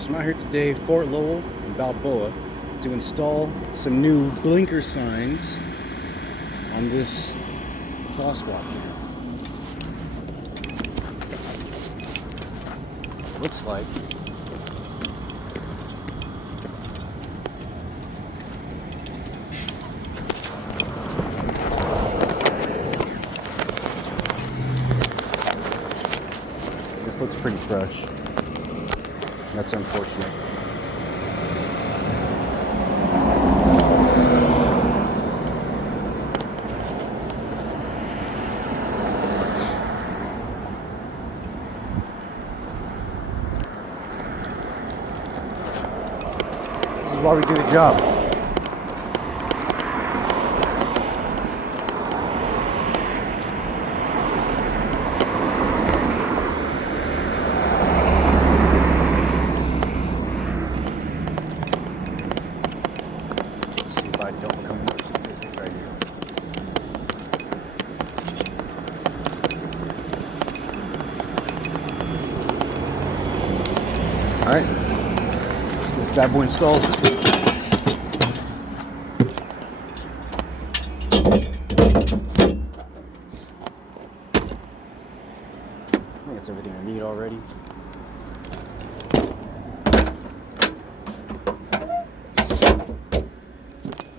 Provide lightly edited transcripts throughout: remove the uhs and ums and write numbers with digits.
So I'm out here today, Fort Lowell and Balboa, to install some new blinker signs on this crosswalk here. Looks like this looks pretty fresh. That's unfortunate. This is why we do the job. See if I don't become more statistic right here. Alright, let's get this bad boy installed. I think that's everything I need already.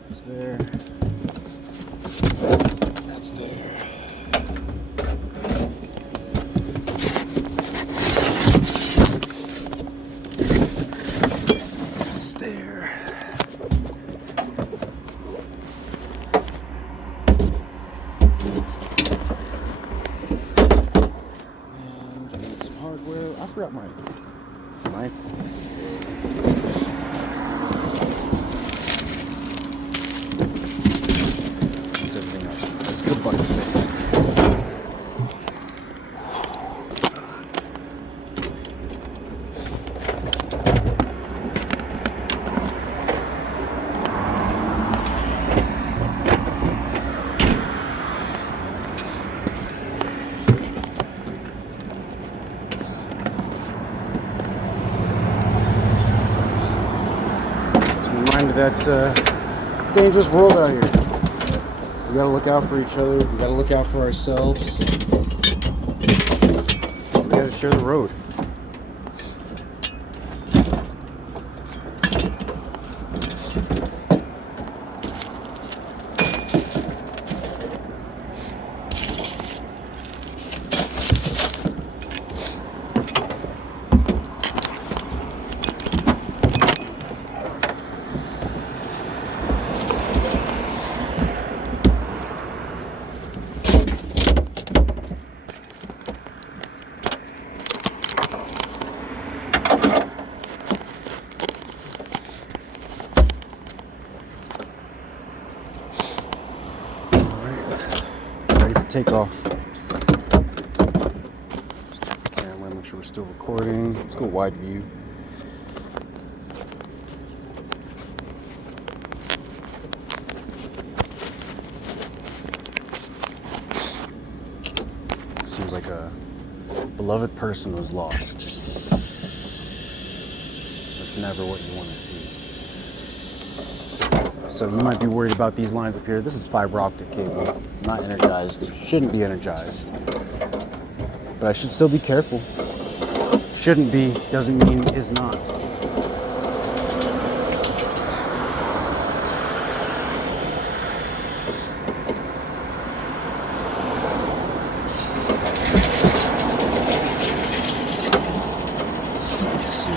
That's there. That's there. That's there. And I need some hardware. I forgot my knife. That's everything else. Let's get a bucket today. Reminder that dangerous world out here. We gotta look out for each other. We gotta look out for ourselves. We gotta share the road. Takeoff. Okay, I'm gonna make sure we're still recording. Let's go wide view. Seems like a beloved person was lost. That's never what you want to see. So you might be worried about these lines up here. This is fiber optic cable. Not energized, shouldn't be energized, but I should still be careful. Shouldn't be doesn't mean is not. Let's see.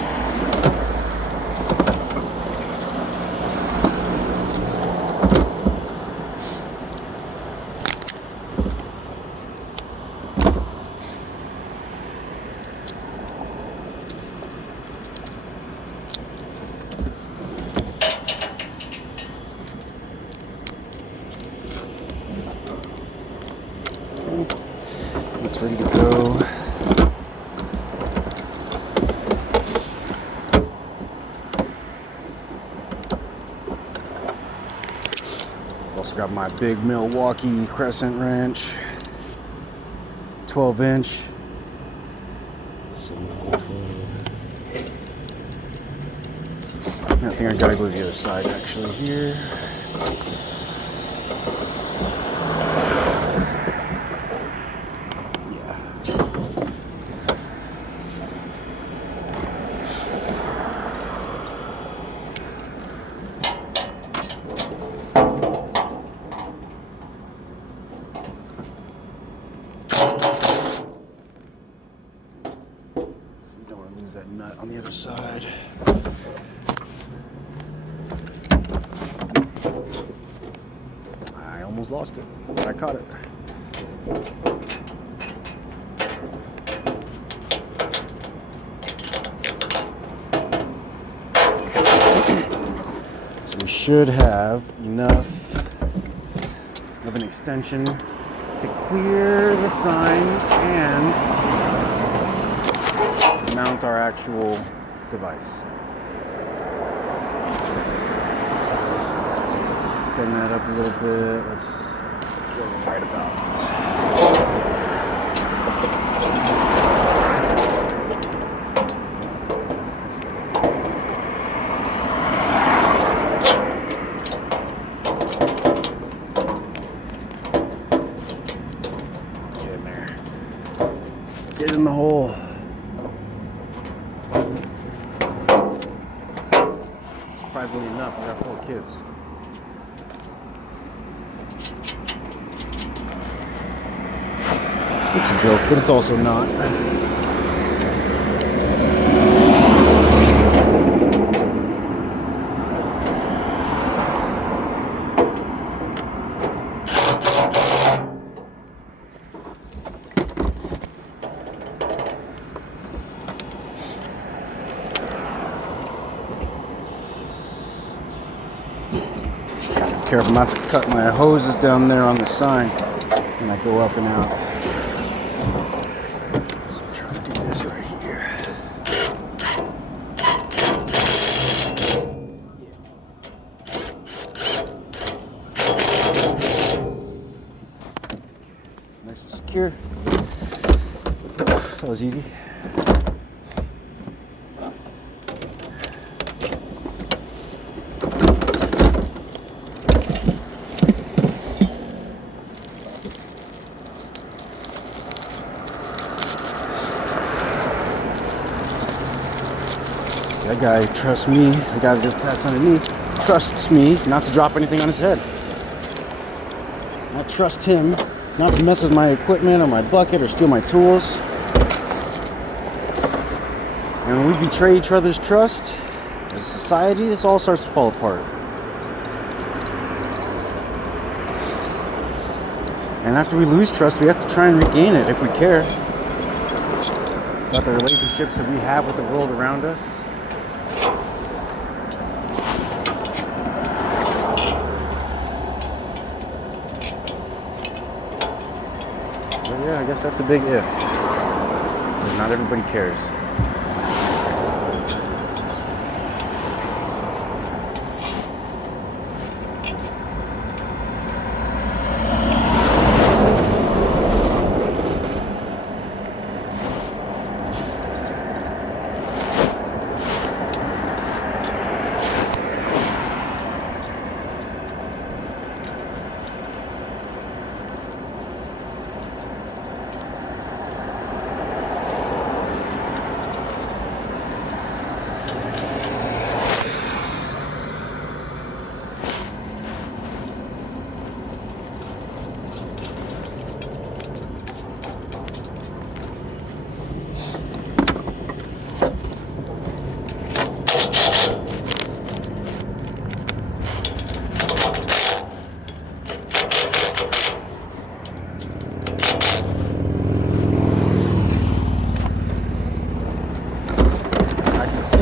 It's ready to go. Also got my big Milwaukee crescent wrench, 12 inch. I think I gotta go to the other side actually here. Don't want to lose that nut on the other side. I almost lost it, but I caught it. So we should have enough of an extension to clear the sign and mount our actual device. Let's extend that up a little bit. Let's go right about. Get in there. Get in the hole. Surprisingly enough, I got 4 kids. It's a joke, but it's also not. Careful not to cut my hoses down there on the sign when I go up and out. So I'm trying to do this right here. Nice and secure. That was easy. That guy trusts me, the guy that just passed underneath, trusts me not to drop anything on his head. I trust him not to mess with my equipment or my bucket or steal my tools. And when we betray each other's trust, as a society, this all starts to fall apart. And after we lose trust, we have to try and regain it if we care about the relationships that we have with the world around us. But yeah, I guess that's a big if. Because not everybody cares.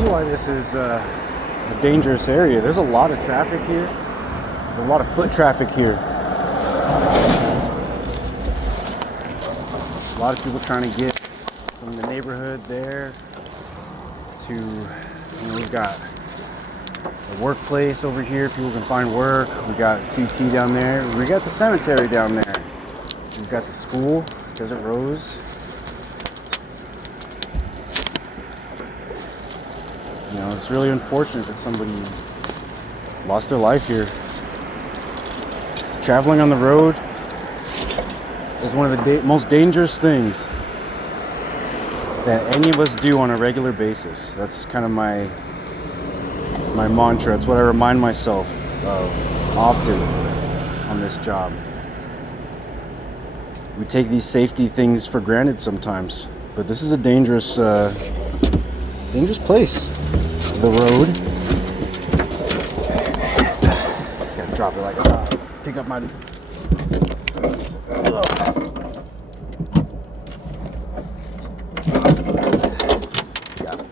Why this is a dangerous area. There's a lot of traffic here. There's a lot of foot traffic here. There's a lot of people trying to get from the neighborhood there to, we've got the workplace over here. People can find work. We got QT down there. We got the cemetery down there. We've got the school, Desert Rose. You know, it's really unfortunate that somebody lost their life here. Traveling on the road is one of the most dangerous things that any of us do on a regular basis. That's kind of my mantra. It's what I remind myself of often on this job. We take these safety things for granted sometimes, but this is a dangerous place. The road. Gotta drop it like it's hot. Pick up my. Got it.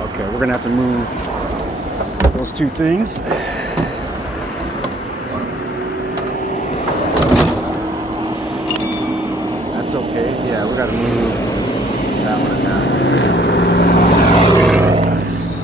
Okay, we're gonna have to move those two things. That's okay. Yeah, we gotta move that one and that one. Nice.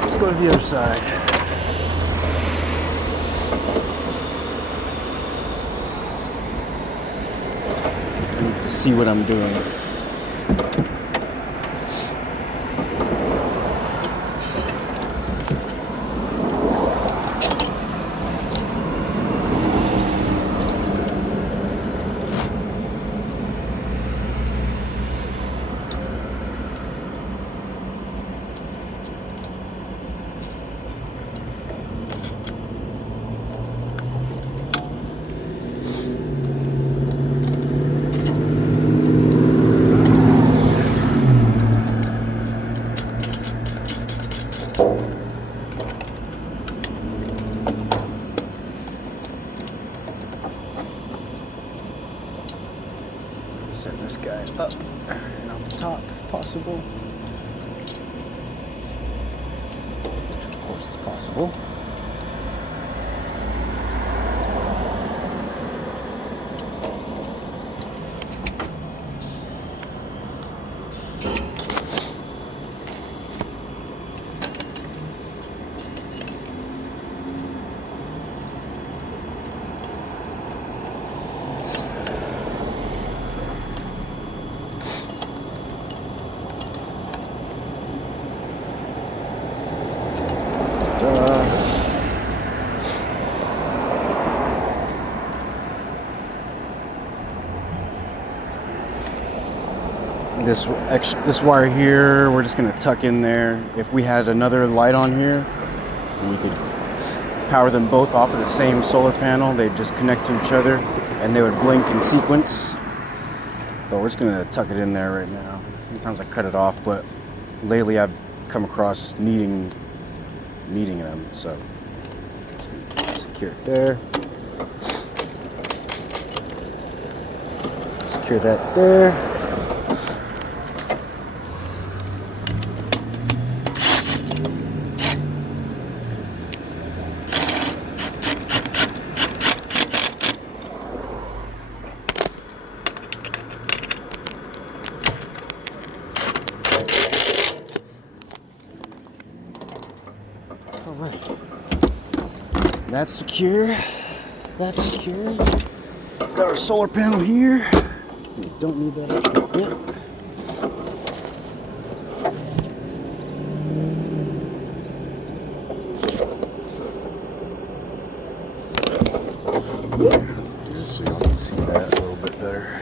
Let's go to the other side. I need to see what I'm doing. Set this guy up and on the top if possible. Which of course is possible. This wire here, we're just gonna tuck in there. If we had another light on here, we could power them both off of the same solar panel. They'd just connect to each other and they would blink in sequence. But we're just gonna tuck it in there right now. Sometimes I cut it off, but lately I've come across needing them, so secure it there. Secure that there. That's secure. That's secure. Got our solar panel here. We don't need that extra bit. Just so y'all can see that a little bit better.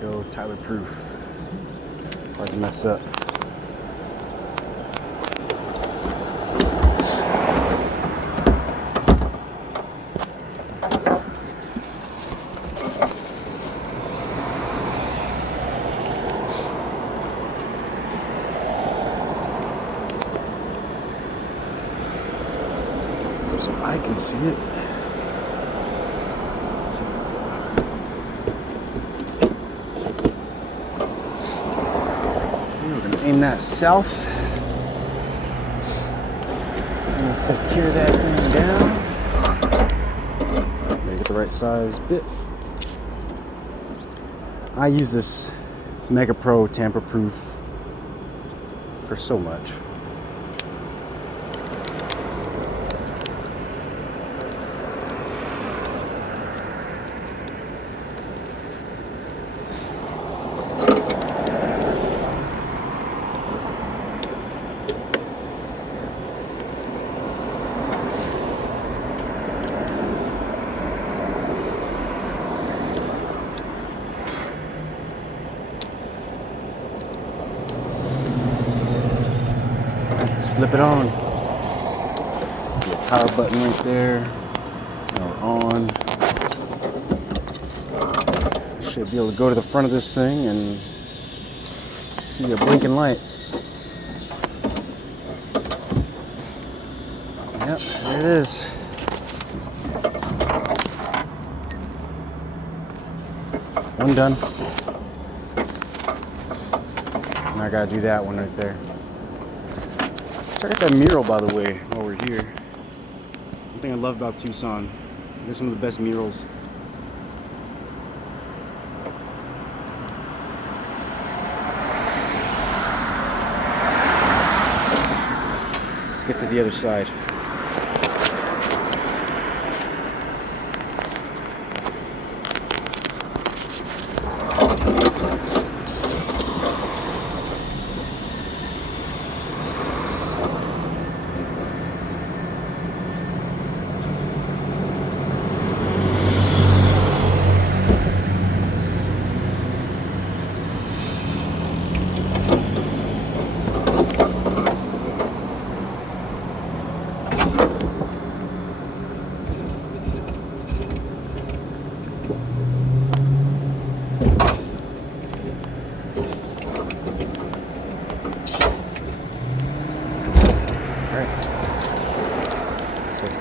There we go, Tyler proof. Hard to mess up. So I can see it. Aim that south and secure that thing down. Make it the right size bit. I use this Mega Pro tamper proof for so much. Flip it on. The power button right there. Now we're on. I should be able to go to the front of this thing and see a blinking light. Yep, there it is. One done. Now I gotta do that one right there. Check out that mural, by the way, while we're here. One thing I love about Tucson, there's some of the best murals. Let's get to the other side.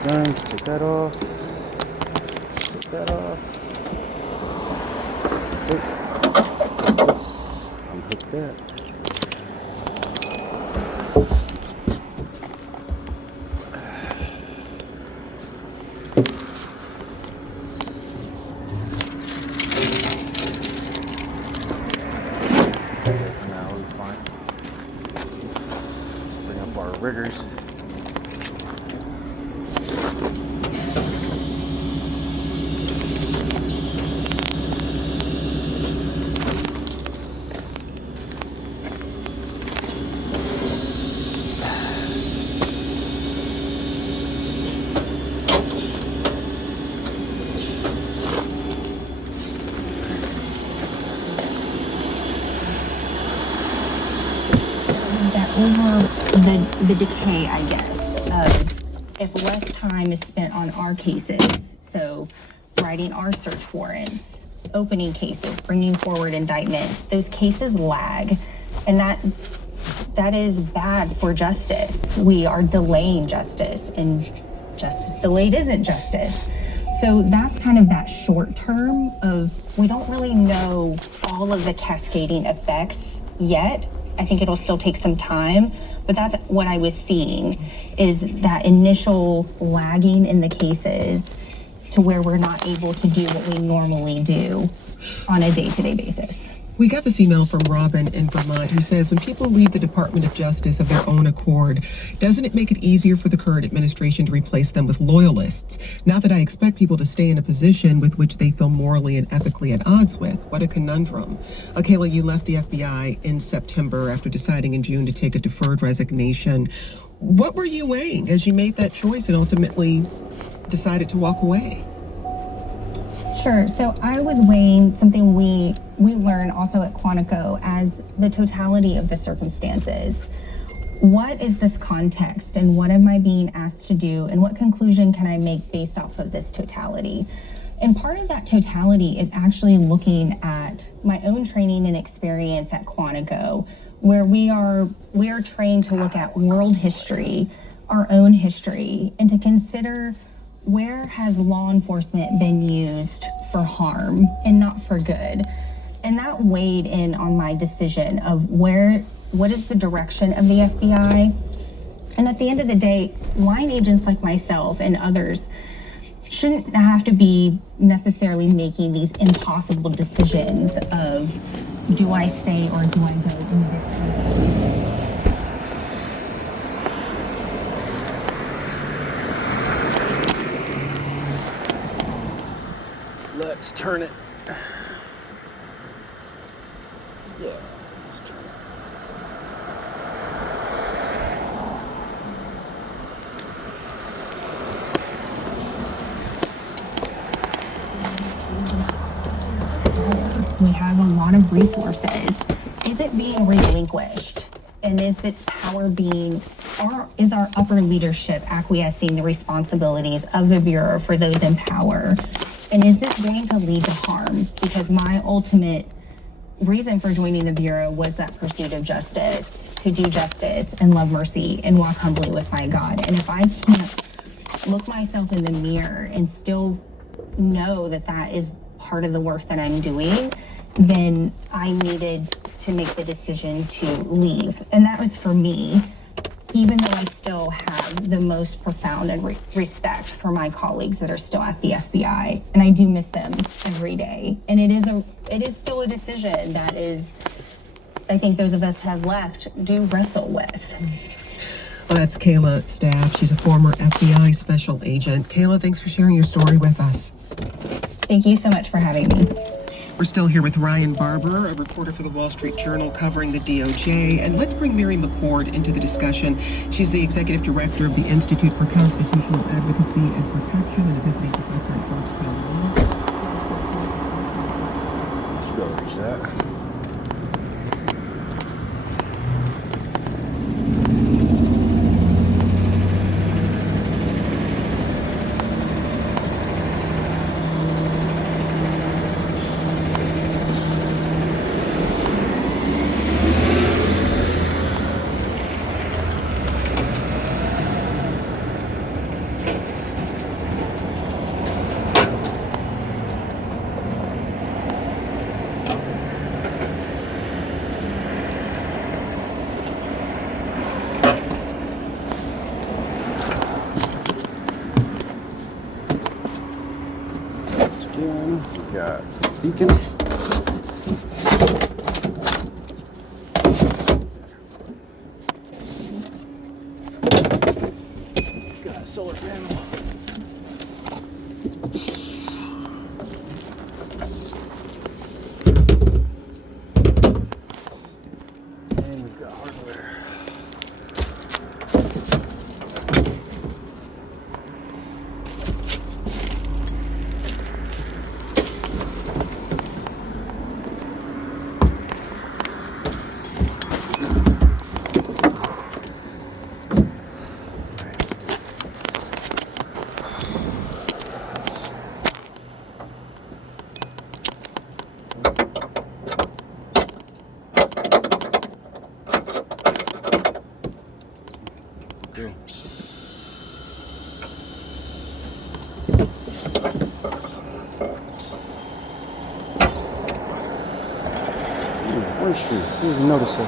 Done. Let's take that off. Take that off. Let's go. Let's take this. Unhook that. There for now, we'll be fine. Let's bring up our riggers. over the decay, I guess, of if less time is spent on our cases, so writing our search warrants, opening cases, bringing forward indictments, those cases lag, and that is bad for justice. We are delaying justice, and justice delayed isn't justice. So that's kind of that short term of, we don't really know all of the cascading effects yet. I think it'll still take some time, but that's what I was seeing, is that initial lagging in the cases to where we're not able to do what we normally do on a day-to-day basis. We got this email from Robin in Vermont who says, when people leave the Department of Justice of their own accord, doesn't it make it easier for the current administration to replace them with loyalists? Not that I expect people to stay in a position with which they feel morally and ethically at odds with. What a conundrum. Kayla, you left the FBI in September after deciding in June to take a deferred resignation. What were you weighing as you made that choice and ultimately decided to walk away? Sure. So I was weighing something we learn also at Quantico as the totality of the circumstances. What is this context, and what am I being asked to do, and what conclusion can I make based off of this totality? And part of that totality is actually looking at my own training and experience at Quantico, where we are trained to look at world history, our own history, and to consider, where has law enforcement been used for harm and not for good? And that weighed in on my decision of what is the direction of the FBI? And at the end of the day, line agents like myself and others shouldn't have to be necessarily making these impossible decisions of, do I stay or do I go in this direction? Let's turn it. Yeah, let's turn it. We have a lot of resources. Is it being relinquished? And is its power is our upper leadership acquiescing the responsibilities of the Bureau for those in power? And is this going to lead to harm? Because my ultimate reason for joining the Bureau was that pursuit of justice, to do justice and love mercy and walk humbly with my God. And if I can't look myself in the mirror and still know that that is part of the work that I'm doing, then I needed to make the decision to leave. And that was for me, even though I still have the most profound and respect for my colleagues that are still at the FBI, and I do miss them every day. And it is still a decision that is, I think those of us have left do wrestle with. Well, that's Kayla Staff. She's a former FBI special agent. Kayla, thanks for sharing your story with us. Thank you so much for having me. We're still here with Ryan Barber, a reporter for the Wall Street Journal covering the DOJ. And let's bring Mary McCord into the discussion. She's the executive director of the Institute for Constitutional Advocacy and Protection and a visiting professor at Georgetown. Should be able to reach that. We got Beacon. Got a solar panel. And we've got hardware. through. Ooh, orange tree. Didn't even notice it.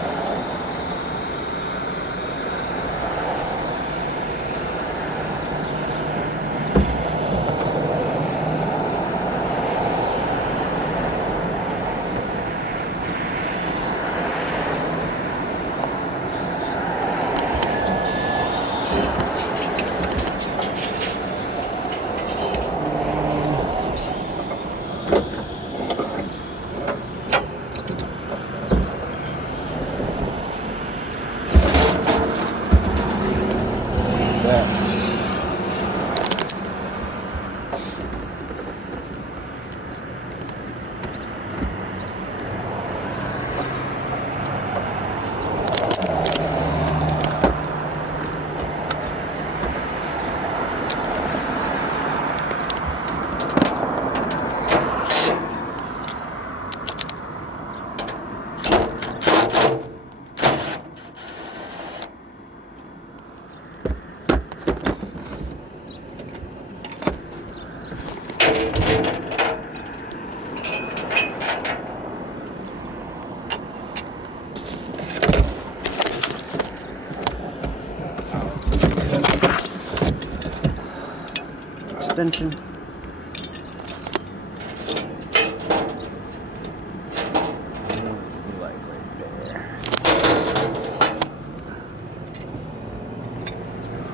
Extension. Like right there.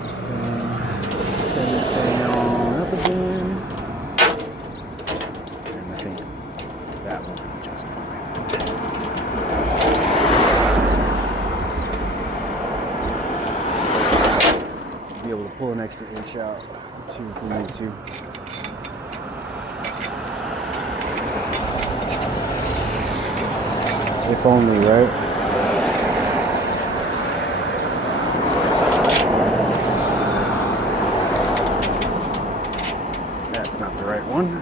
This thing. Extend that thing on up again. And I think that will be just fine. Be able to pull an extra inch out too if we need to. If only, right? That's not the right one.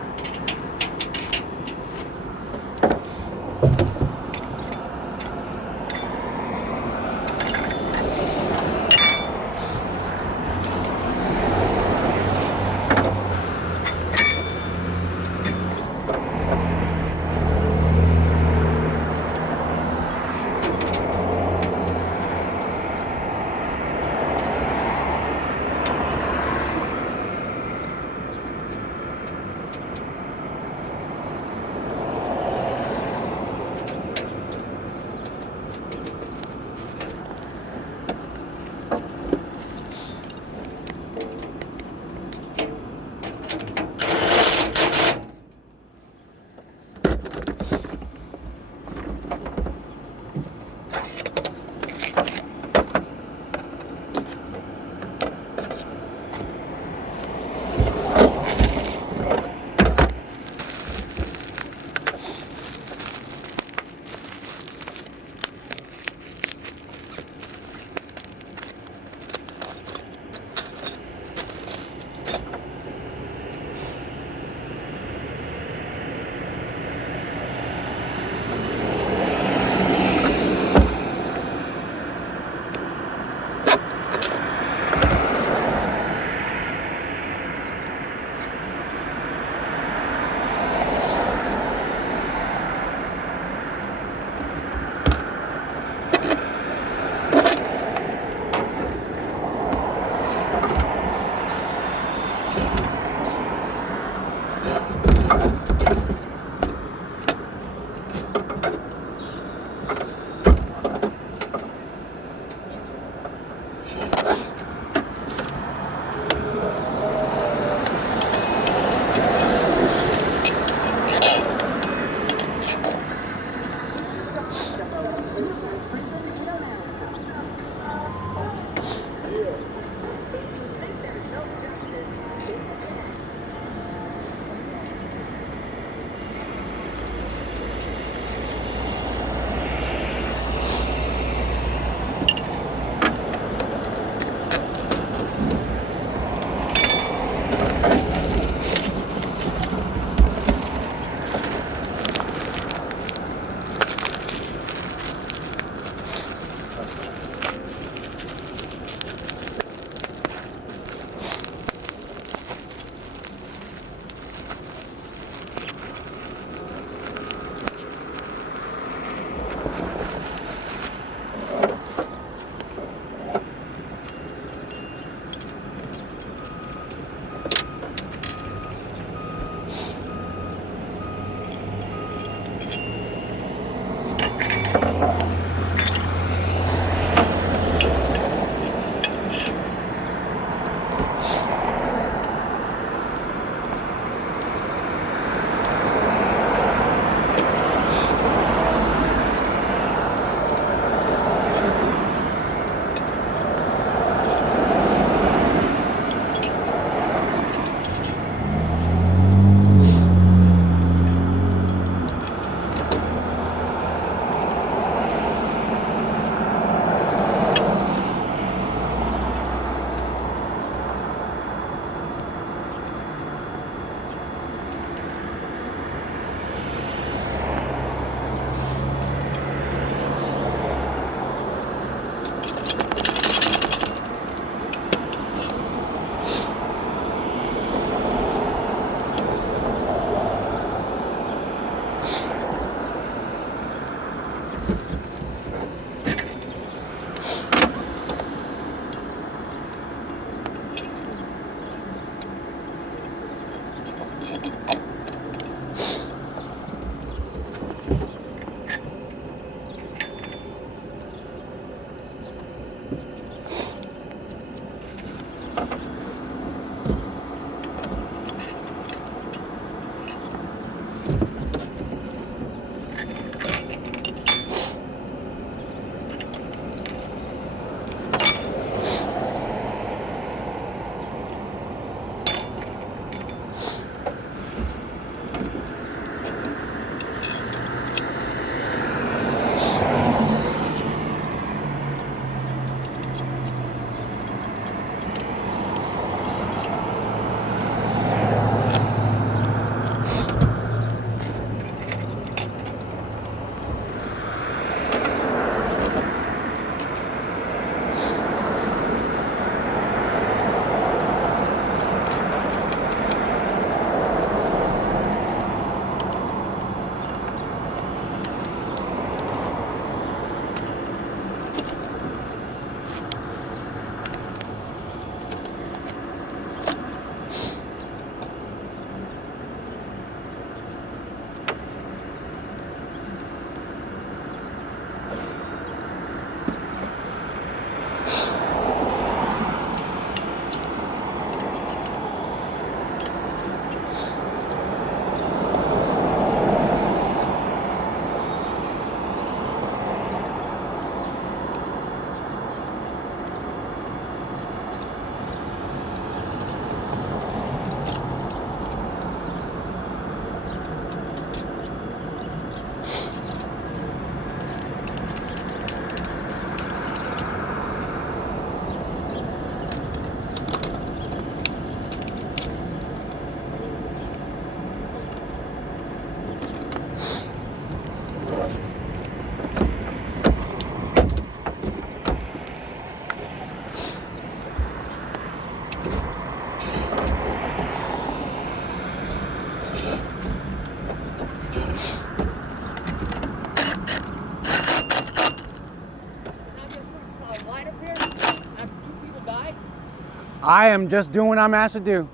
I am just doing what I'm asked to do.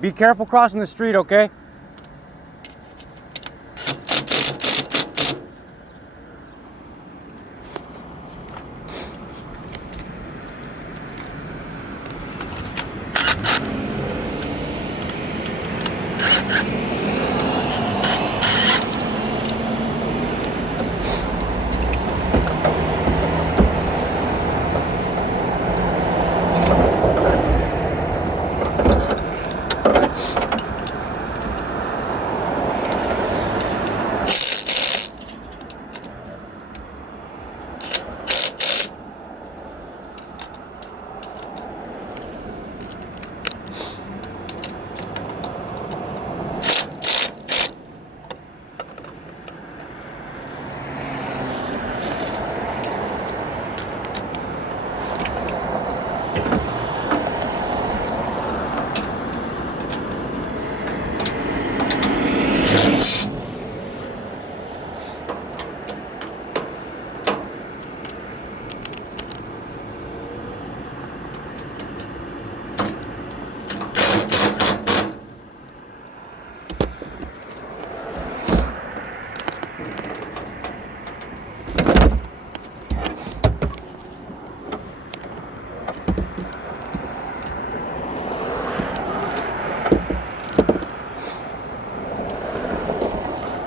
Be careful crossing the street, okay?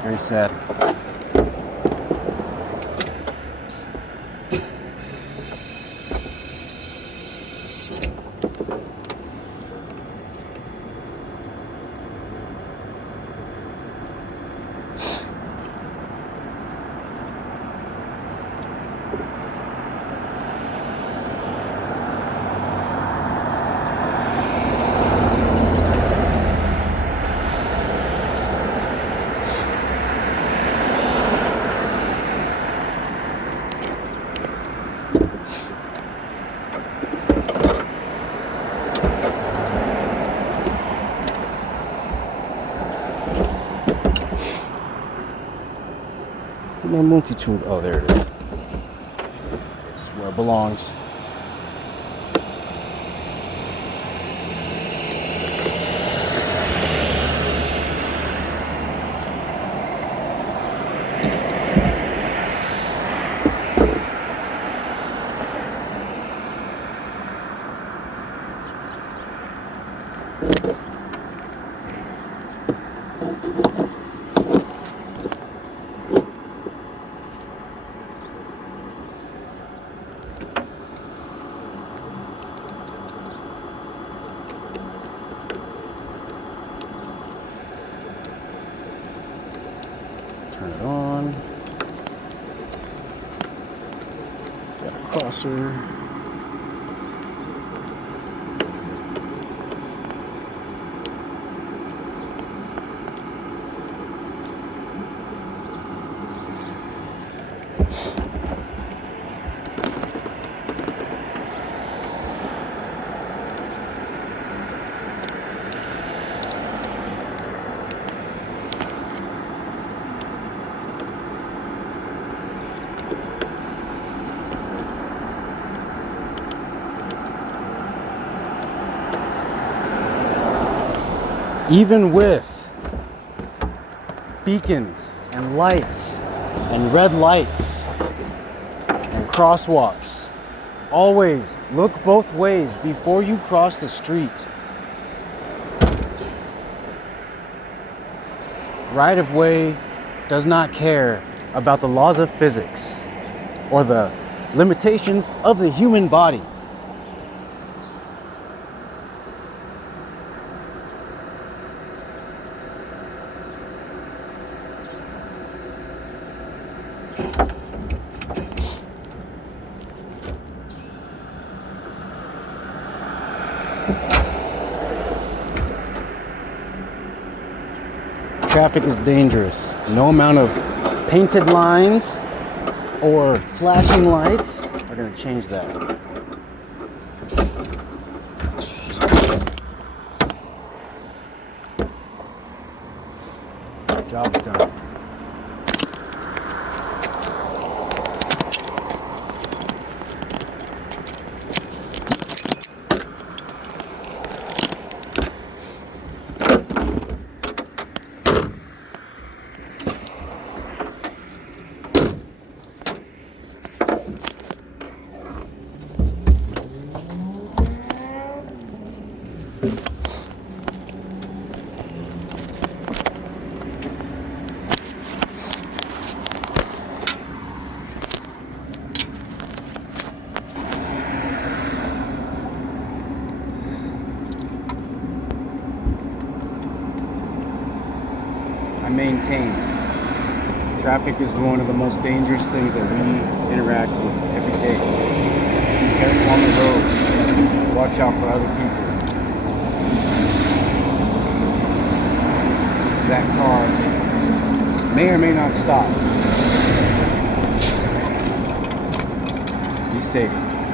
Very sad. My multi-tool. Oh, there it is. It's where it belongs. crosser. Even with beacons and lights and red lights and crosswalks, always look both ways before you cross the street. Right of way does not care about the laws of physics or the limitations of the human body. Traffic is dangerous. No amount of painted lines or flashing lights are going to change that. Job's done. I maintain traffic is one of the most dangerous things that we interact with every day. Be careful on the road. Watch out for other people. That car may or may not stop. Be safe.